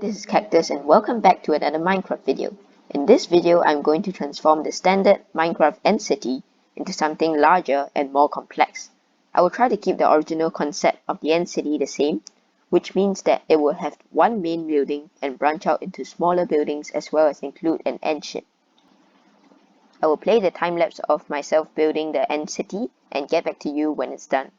This is Cactus and welcome back to another Minecraft video. In this video, I'm going to transform the standard Minecraft end city into something larger and more complex. I will try to keep the original concept of the end city the same, which means that it will have one main building and branch out into smaller buildings as well as include an end ship. I will play the time lapse of myself building the end city and get back to you when it's done.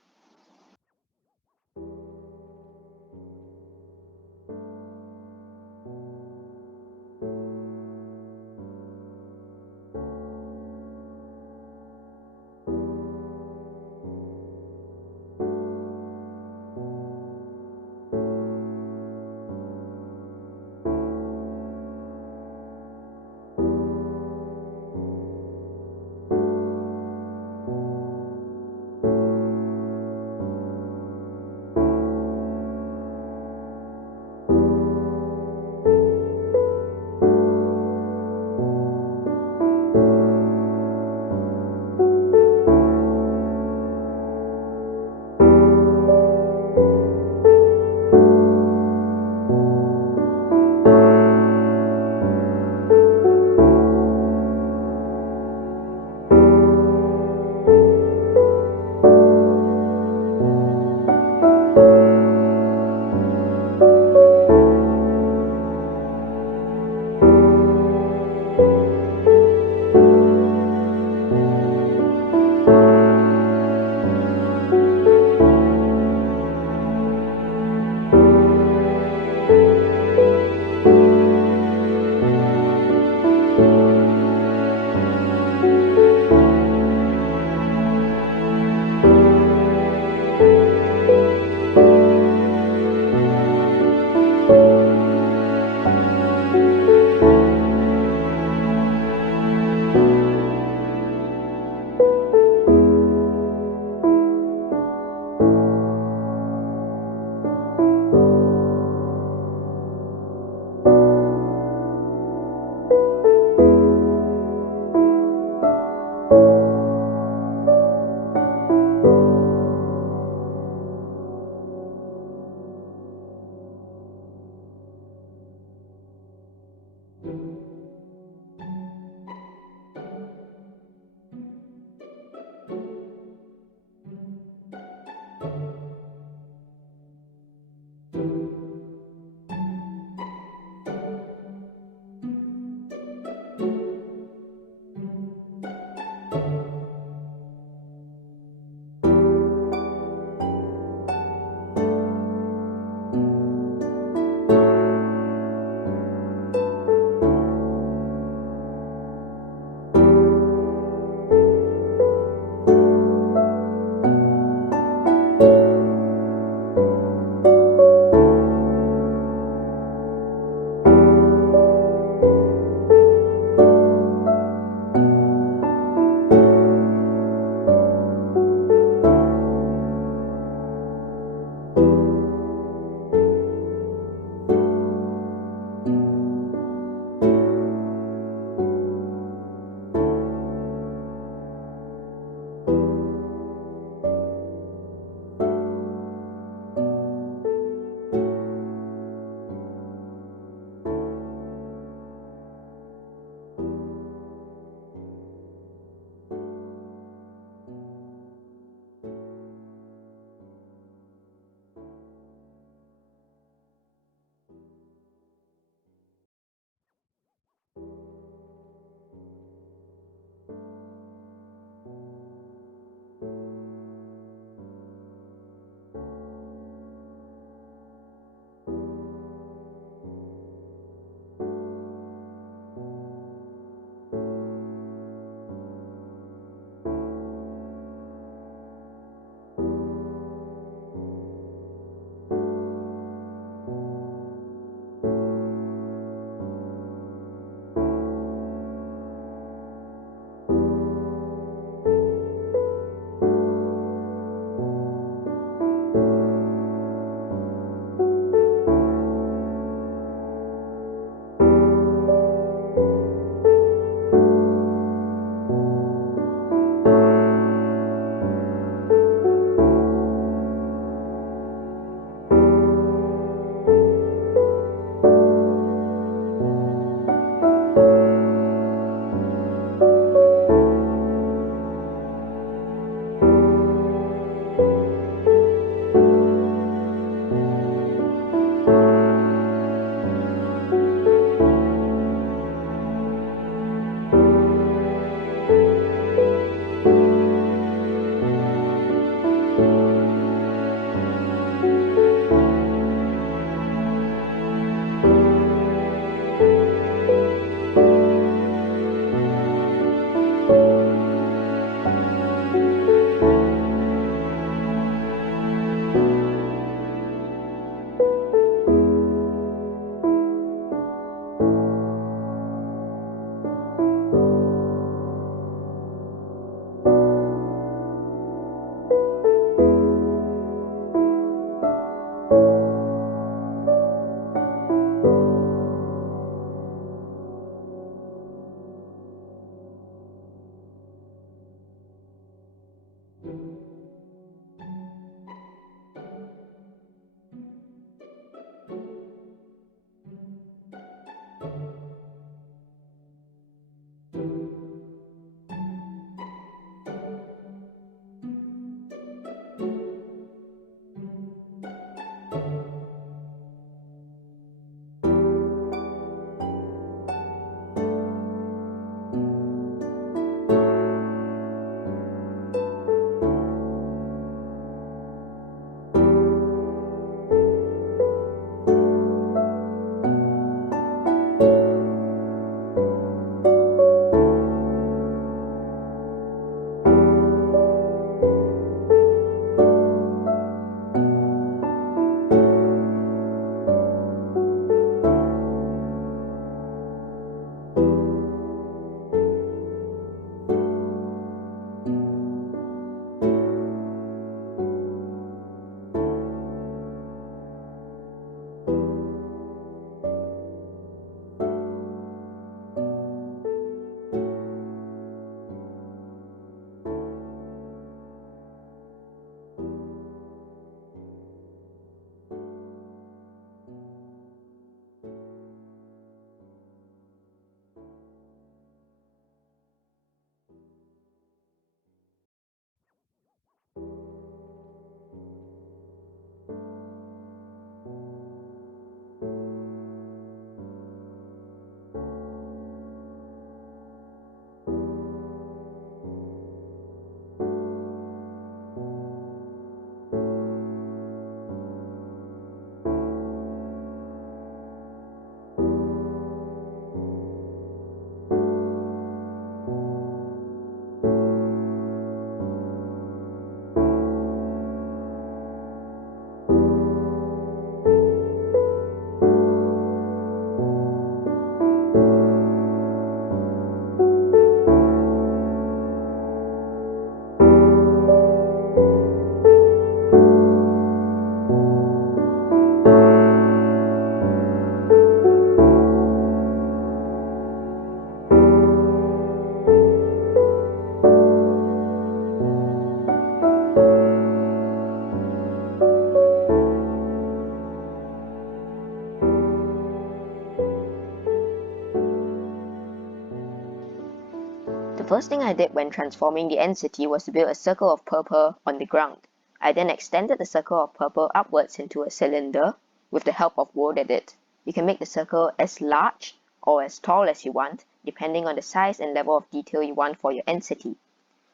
first thing I did when transforming the end city was to build a circle of purple on the ground. I then extended the circle of purple upwards into a cylinder with the help of wood edit. You can make the circle as large or as tall as you want, depending on the size and level of detail you want for your end city.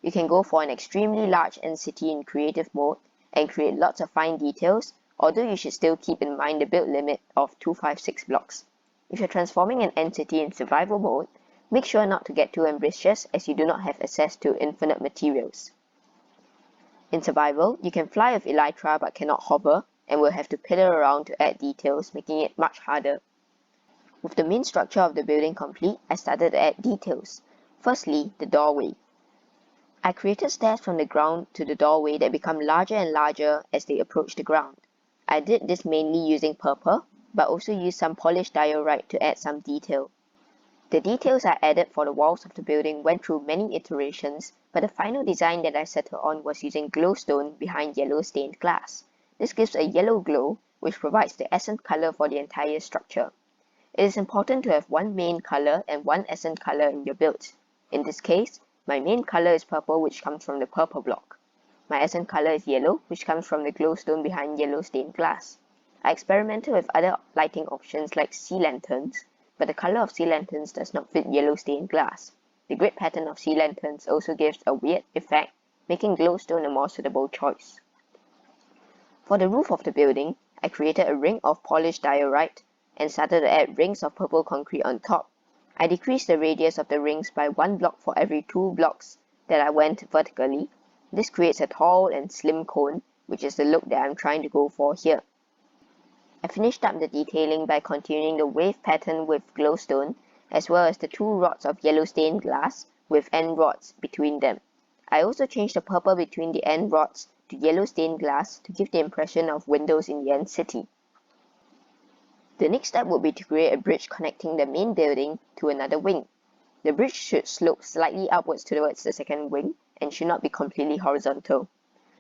You can go for an extremely large end city in creative mode and create lots of fine details, although you should still keep in mind the build limit of 256 blocks. If you're transforming an end city in survival mode, make sure not to get too ambitious as you do not have access to infinite materials. In survival, you can fly with elytra but cannot hover and will have to piddle around to add details, making it much harder. With the main structure of the building complete, I started to add details. Firstly, the doorway. I created stairs from the ground to the doorway that become larger and larger as they approach the ground. I did this mainly using purple, but also used some polished diorite to add some detail. The details I added for the walls of the building went through many iterations, but the final design that I settled on was using glowstone behind yellow stained glass. This gives a yellow glow, which provides the accent color for the entire structure. It is important to have one main color and one accent color in your build. In this case, my main color is purple, which comes from the purple block. My accent color is yellow, which comes from the glowstone behind yellow stained glass. I experimented with other lighting options like sea lanterns, but the color of sea lanterns does not fit yellow stained glass. The grid pattern of sea lanterns also gives a weird effect, making glowstone a more suitable choice. For the roof of the building, I created a ring of polished diorite and started to add rings of purple concrete on top. I decreased the radius of the rings by 1 block for every 2 blocks that I went vertically. This creates a tall and slim cone, which is the look that I'm trying to go for here. I finished up the detailing by continuing the wave pattern with glowstone, as well as the 2 rods of yellow stained glass with end rods between them. I also changed the purple between the end rods to yellow stained glass to give the impression of windows in the end city. The next step would be to create a bridge connecting the main building to another wing. The bridge should slope slightly upwards towards the second wing and should not be completely horizontal.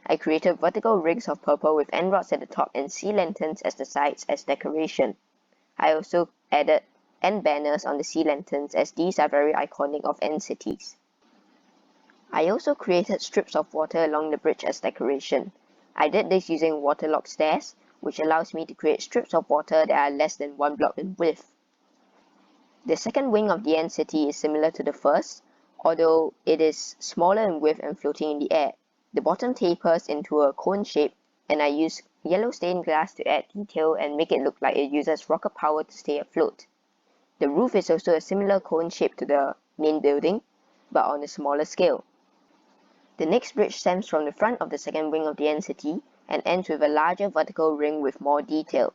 I created vertical rings of purple with end rods at the top and sea lanterns as the sides as decoration. I also added end banners on the sea lanterns as these are very iconic of end cities. I also created strips of water along the bridge as decoration. I did this using waterlogged stairs, which allows me to create strips of water that are less than 1 block in width. The second wing of the end city is similar to the first, although it is smaller in width and floating in the air. The bottom tapers into a cone shape, and I use yellow stained glass to add detail and make it look like it uses rocket power to stay afloat. The roof is also a similar cone shape to the main building, but on a smaller scale. The next bridge stems from the front of the second wing of the end city and ends with a larger vertical ring with more detail,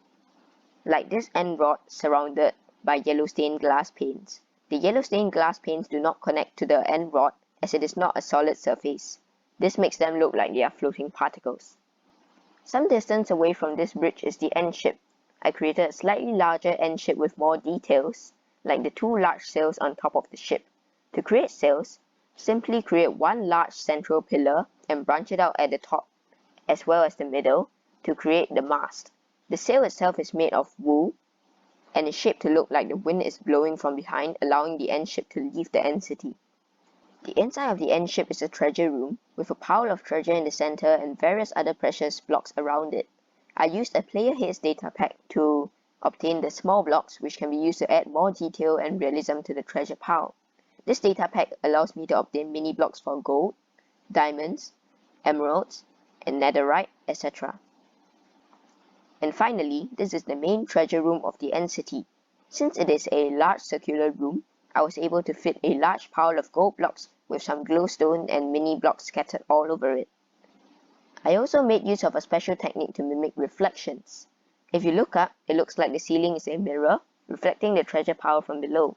like this end rod surrounded by yellow stained glass panes. The yellow stained glass panes do not connect to the end rod as it is not a solid surface. This makes them look like they are floating particles. Some distance away from this bridge is the end ship. I created a slightly larger end ship with more details, like the 2 large sails on top of the ship. To create sails, simply create 1 large central pillar and branch it out at the top, as well as the middle, to create the mast. The sail itself is made of wool and is shaped to look like the wind is blowing from behind, allowing the end ship to leave the end city. The inside of the end ship is a treasure room with a pile of treasure in the center and various other precious blocks around it. I used a player heads data pack to obtain the small blocks, which can be used to add more detail and realism to the treasure pile. This data pack allows me to obtain mini blocks for gold, diamonds, emeralds, and netherite, etc. And finally, this is the main treasure room of the end city. Since it is a large circular room, I was able to fit a large pile of gold blocks with some glowstone and mini blocks scattered all over it. I also made use of a special technique to mimic reflections. If you look up, it looks like the ceiling is a mirror, reflecting the treasure pile from below.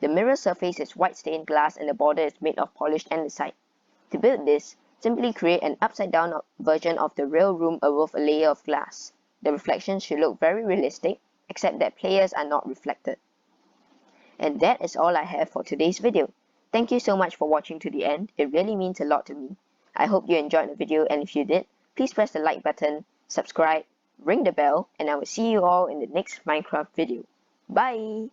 The mirror surface is white stained glass and the border is made of polished andesite. To build this, simply create an upside down version of the real room above a layer of glass. The reflections should look very realistic, except that players are not reflected. And that is all I have for today's video. Thank you so much for watching to the end, it really means a lot to me. I hope you enjoyed the video, and if you did, please press the like button, subscribe, ring the bell, and I will see you all in the next Minecraft video. Bye!